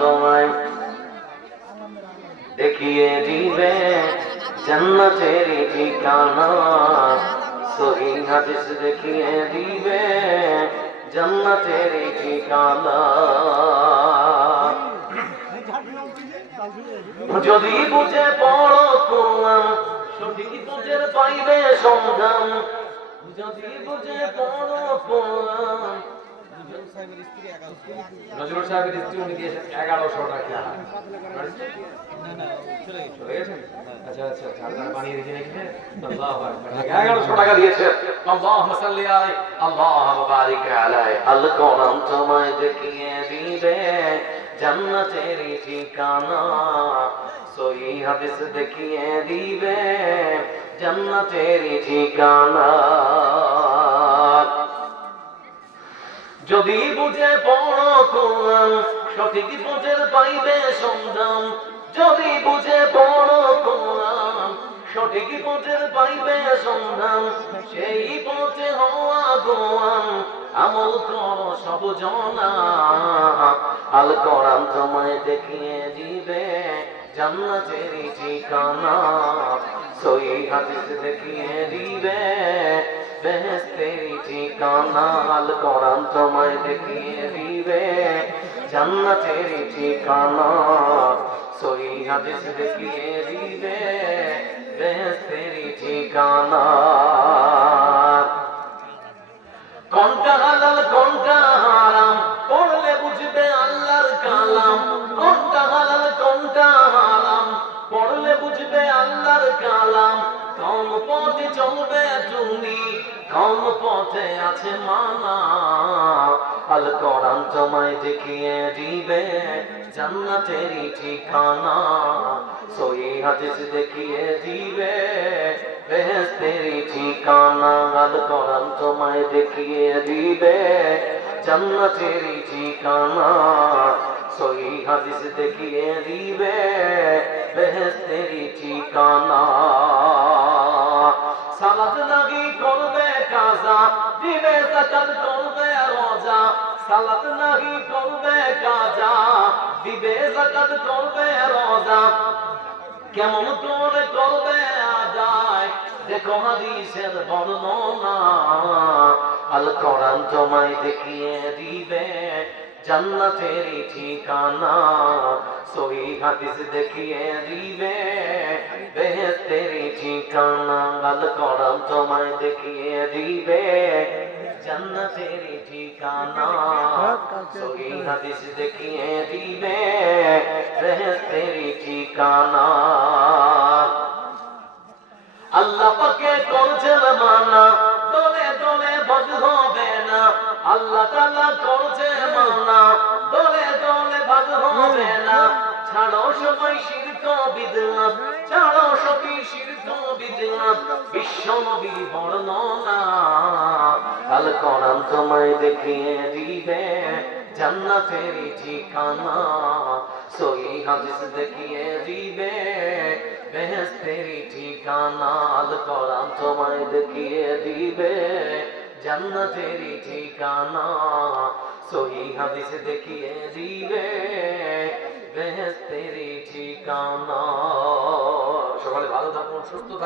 তোমায় দেখিয়ে দিবে জান্নাতের ঠিকানা। সহি হাদিস দেখিয়ে দিবে জান্নাতের ঠিকানা। যদি বুঝে পড়ো কোরআন সঠিক পাইবে সন্ধান। যদি বুঝে পড়ো কোরআন নজরুল সাহেবের স্ত্রী, উনি দিয়েছেন এগারোশো টাকা? আচ্ছা আচ্ছা আচ্ছা আপনারা বানিয়ে রেখে আল্লাহু আকবার। এগারোশো টাকা দিয়েছে আল্লাহুম্মা সাল্লি আলাইহি আল্লাহুম্মা বারিক আলাইহি আল কোরআন তোমায় দেখিয়ে দিবে জান্নাতের ঠিকানা সহি ঠিকানা যদি বুঝে পড়ো কোরআন সঠিক বুঝের পাইবে সন্ধান। যদি বুঝে পড়ো কোরআন সঠিক বুঝের পাইবে সন্ধান। সেই পথে হওয়া গোয়ান আমল করো সব জনা। আল কোরআন তোমায় দেখিয়ে দিবে জান্নাতের ঠিকানা। সই হাদিস দেখিয়ে দিবে বেহেস্তের হালাল কোনটা পড়লে বুঝবে আল্লাহর কালাম। কোনটা হালাল কোনটা হারাম পড়লে বুঝবে আল্লাহর কালাম। কোন পথে চলবে তুমি কোন পথে আছে মানা আল কোরআন তোমায় দেখিয়ে দিবে জান্নাতের ঠিকানা। সই হাদিস দেখিয়ে দিবে বেহেস্তের ঠিকানা। আল কোরআন তোমায় দেখিয়ে দিবে জান্নাতের ঠিকানা। সই হাদিস দেখিয়ে দিবে বেহেস্তের ঠিকানা। সালাত লাগি করবে কাজা, দিবে জাকাত করবে রোজা। সালাত লাগি করবে কাজা, দিবে জাকাত করবে রোজা। কেমন করে করবে আদায়, দেখো হাদিসের বর্ণনা। আল কোরআন তোমায় দেখিয়ে দিবে জান্নাতের ঠিকানা। সহি হাদিস দেখিয়ে দিবে বেহেস্তের ঠিকানা আল কোরআন তোমায় দেখিয়ে দিবে জান্নাতের ঠিকানা সহি হাদিস দেখিয়ে দিবে বেহেস্তের ঠিকানা আল্লাহ পাকে ছাড়ো সবাই শিরক বিদনাত ছাড়ো সবাই শিরক বিদনাত বিশ্ব নবী বর্ণনা। আল কোরআন তোমায় দেখিয়ে দিবে জান্নাতের ঠিকানা। সহি হাদিস দেখিয়ে দিবে বেহেস্তের ঠিকানা। আল কোরআন তোমায় দেখিয়ে দিবে জান্নাতের ঠিকানা। সহি হাদিস দেখিয়ে দিবে বেহেস্তের ঠিকানা। সকালে ভালো থাকুন সুস্থ থাকুন